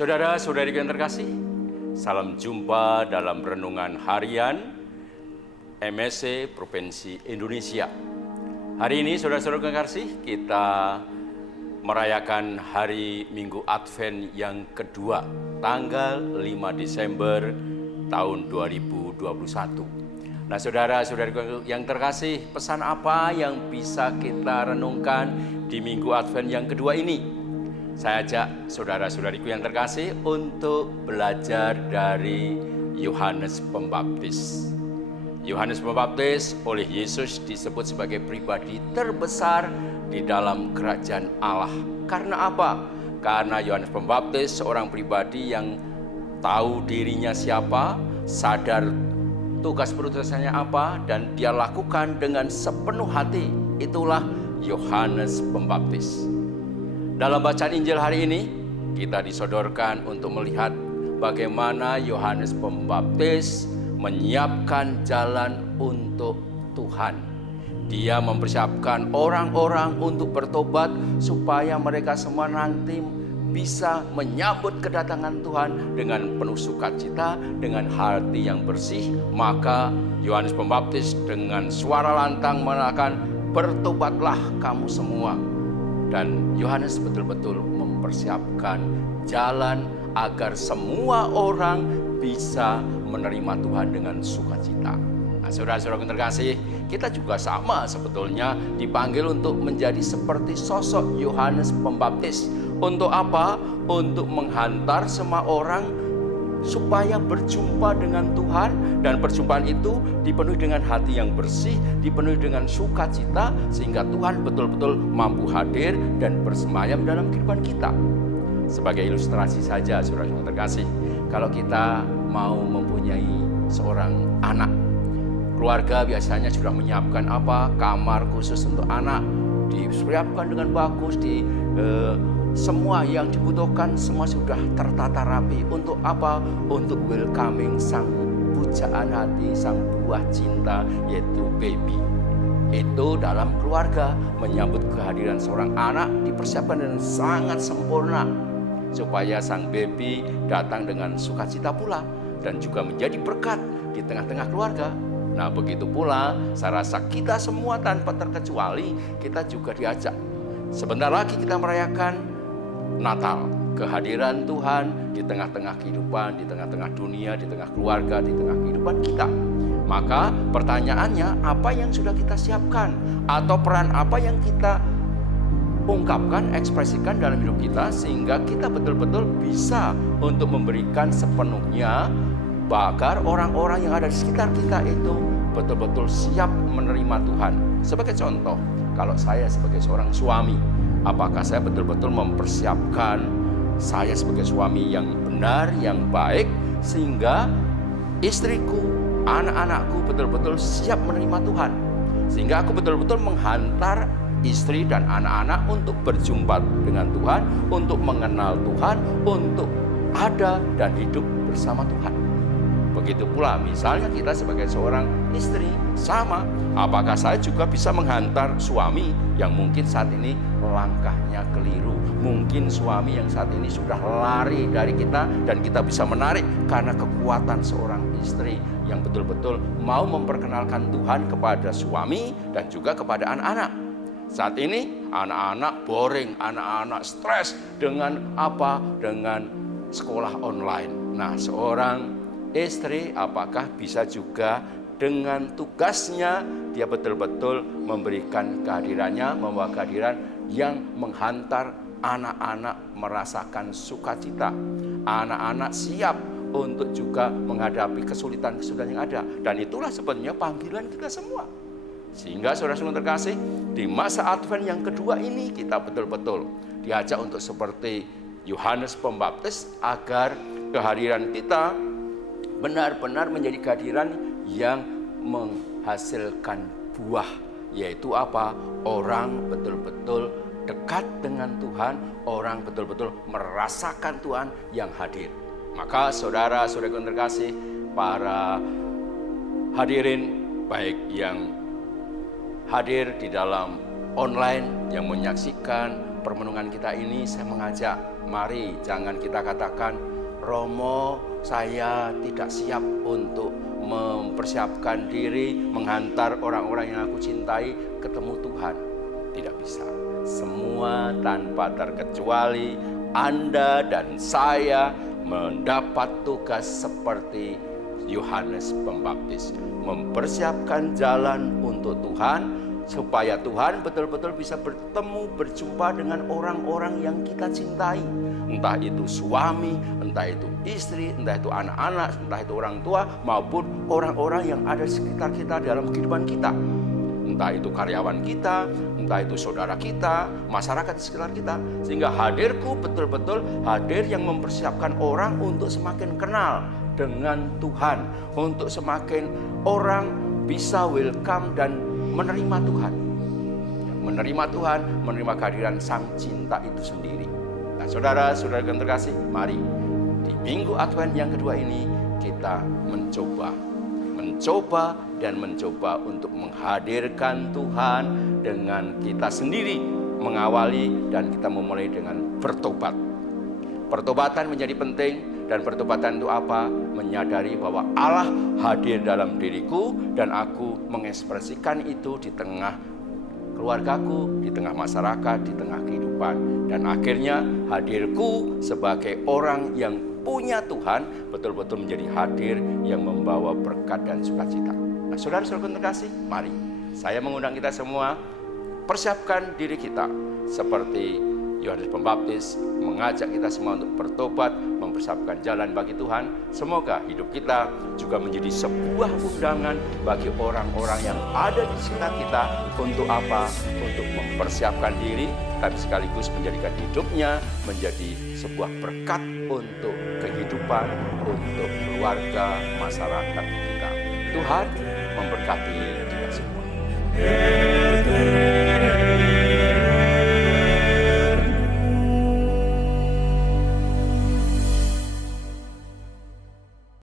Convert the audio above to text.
Saudara-saudariku yang terkasih, salam jumpa dalam renungan harian MSC Provinsi Indonesia. Hari ini saudara-saudara yang terkasih, kita merayakan hari Minggu Advent yang kedua, tanggal 5 Desember tahun 2021. Nah, saudara-saudariku yang terkasih, pesan apa yang bisa kita renungkan di Minggu Advent yang kedua ini? Saya ajak saudara-saudariku yang terkasih untuk belajar dari Yohanes Pembaptis. Yohanes Pembaptis oleh Yesus disebut sebagai pribadi terbesar di dalam kerajaan Allah. Karena apa? Karena Yohanes Pembaptis seorang pribadi yang tahu dirinya siapa, sadar tugas perutusannya apa, dan dia lakukan dengan sepenuh hati. Itulah Yohanes Pembaptis. Dalam bacaan Injil hari ini, kita disodorkan untuk melihat bagaimana Yohanes Pembaptis menyiapkan jalan untuk Tuhan. Dia mempersiapkan orang-orang untuk bertobat supaya mereka semua nanti bisa menyambut kedatangan Tuhan dengan penuh sukacita, dengan hati yang bersih. Maka Yohanes Pembaptis dengan suara lantang mengatakan, "Bertobatlah kamu semua." Dan Yohanes betul-betul mempersiapkan jalan agar semua orang bisa menerima Tuhan dengan sukacita. Nah, saudara-saudara yang terkasih, kita juga sama sebetulnya dipanggil untuk menjadi seperti sosok Yohanes Pembaptis. Untuk apa? Untuk menghantar semua orang supaya berjumpa dengan Tuhan, dan perjumpaan itu dipenuhi dengan hati yang bersih, dipenuhi dengan sukacita, sehingga Tuhan betul-betul mampu hadir dan bersemayam dalam kehidupan kita. Sebagai ilustrasi saja, saudara yang terkasih, kalau kita mau mempunyai seorang anak, keluarga biasanya sudah menyiapkan kamar khusus untuk anak, disiapkan dengan bagus, semua yang dibutuhkan semua sudah tertata rapi. Untuk apa? Untuk welcoming sang pujaan hati, sang buah cinta, yaitu baby. Itu dalam keluarga, menyambut kehadiran seorang anak dipersiapkan dengan sangat sempurna supaya sang baby datang dengan sukacita pula dan juga menjadi berkat di tengah-tengah keluarga. Nah, begitu pula saya rasa kita semua tanpa terkecuali, kita juga diajak. Sebentar lagi kita merayakan Natal, kehadiran Tuhan di tengah-tengah kehidupan, di tengah-tengah dunia, di tengah keluarga, di tengah kehidupan kita. Maka pertanyaannya, apa yang sudah kita siapkan? Atau peran apa yang kita ungkapkan, ekspresikan dalam hidup kita, sehingga kita betul-betul bisa untuk memberikan sepenuhnya agar orang-orang yang ada di sekitar kita itu betul-betul siap menerima Tuhan. Sebagai contoh, kalau saya sebagai seorang suami, apakah saya betul-betul mempersiapkan saya sebagai suami yang benar, yang baik, sehingga istriku, anak-anakku betul-betul siap menerima Tuhan, sehingga aku betul-betul menghantar istri dan anak-anak untuk berjumpa dengan Tuhan, untuk mengenal Tuhan, untuk ada dan hidup bersama Tuhan. Begitu pula misalnya kita sebagai seorang istri, sama. Apakah saya juga bisa menghantar suami yang mungkin saat ini langkahnya keliru, mungkin suami yang saat ini sudah lari dari kita, dan kita bisa menarik karena kekuatan seorang istri yang betul-betul mau memperkenalkan Tuhan kepada suami dan juga kepada anak-anak. Saat ini anak-anak boring, anak-anak stres dengan dengan sekolah online. Nah, seorang istri apakah bisa juga dengan tugasnya dia betul-betul memberikan kehadirannya, membawa kehadiran yang menghantar anak-anak merasakan sukacita. Anak-anak siap untuk juga menghadapi kesulitan-kesulitan yang ada, dan itulah sebenarnya panggilan kita semua. Sehingga saudara-saudara terkasih, di masa Advent yang kedua ini kita betul-betul diajak untuk seperti Yohanes Pembaptis, agar kehadiran kita benar-benar menjadi kehadiran yang menghasilkan buah, yaitu orang betul-betul dekat dengan Tuhan, orang betul-betul merasakan Tuhan yang hadir. Maka saudara-saudara yang terkasih, para hadirin baik yang hadir di dalam online, yang menyaksikan permenungan kita ini saya mengajak, mari jangan kita katakan, Romo saya tidak siap untuk mempersiapkan diri, menghantar orang-orang yang aku cintai ketemu Tuhan. Tidak bisa. Semua tanpa terkecuali Anda dan saya mendapat tugas seperti Yohanes Pembaptis, mempersiapkan jalan untuk Tuhan, supaya Tuhan betul-betul bisa bertemu, berjumpa dengan orang-orang yang kita cintai. Entah itu suami, entah itu istri, entah itu anak-anak, entah itu orang tua, maupun orang-orang yang ada di sekitar kita dalam kehidupan kita. Entah itu karyawan kita, entah itu saudara kita, masyarakat di sekitar kita. Sehingga hadirku betul-betul hadir yang mempersiapkan orang untuk semakin kenal dengan Tuhan, untuk semakin orang bisa welcome dan menerima Tuhan. Menerima Tuhan, menerima kehadiran Sang Cinta itu sendiri. Nah, saudara-saudara yang terkasih, mari di Minggu Advent yang kedua ini kita mencoba untuk menghadirkan Tuhan dengan kita sendiri, mengawali dan kita memulai dengan bertobat. Pertobatan menjadi penting, dan pertobatan itu apa? Menyadari bahwa Allah hadir dalam diriku dan aku mengekspresikan itu di tengah keluargaku, di tengah masyarakat, di tengah kehidupan. Dan akhirnya hadirku sebagai orang yang punya Tuhan betul-betul menjadi hadir yang membawa berkat dan sukacita. Nah, saudara-saudara terkasih, mari saya mengundang kita semua persiapkan diri kita seperti Yohanes Pembaptis mengajak kita semua untuk bertobat, mempersiapkan jalan bagi Tuhan. Semoga hidup kita juga menjadi sebuah undangan bagi orang-orang yang ada di sekitar kita. Untuk apa? Untuk mempersiapkan diri, tapi sekaligus menjadikan hidupnya menjadi sebuah berkat untuk kehidupan, untuk keluarga, masyarakat kita. Tuhan memberkati kita semua.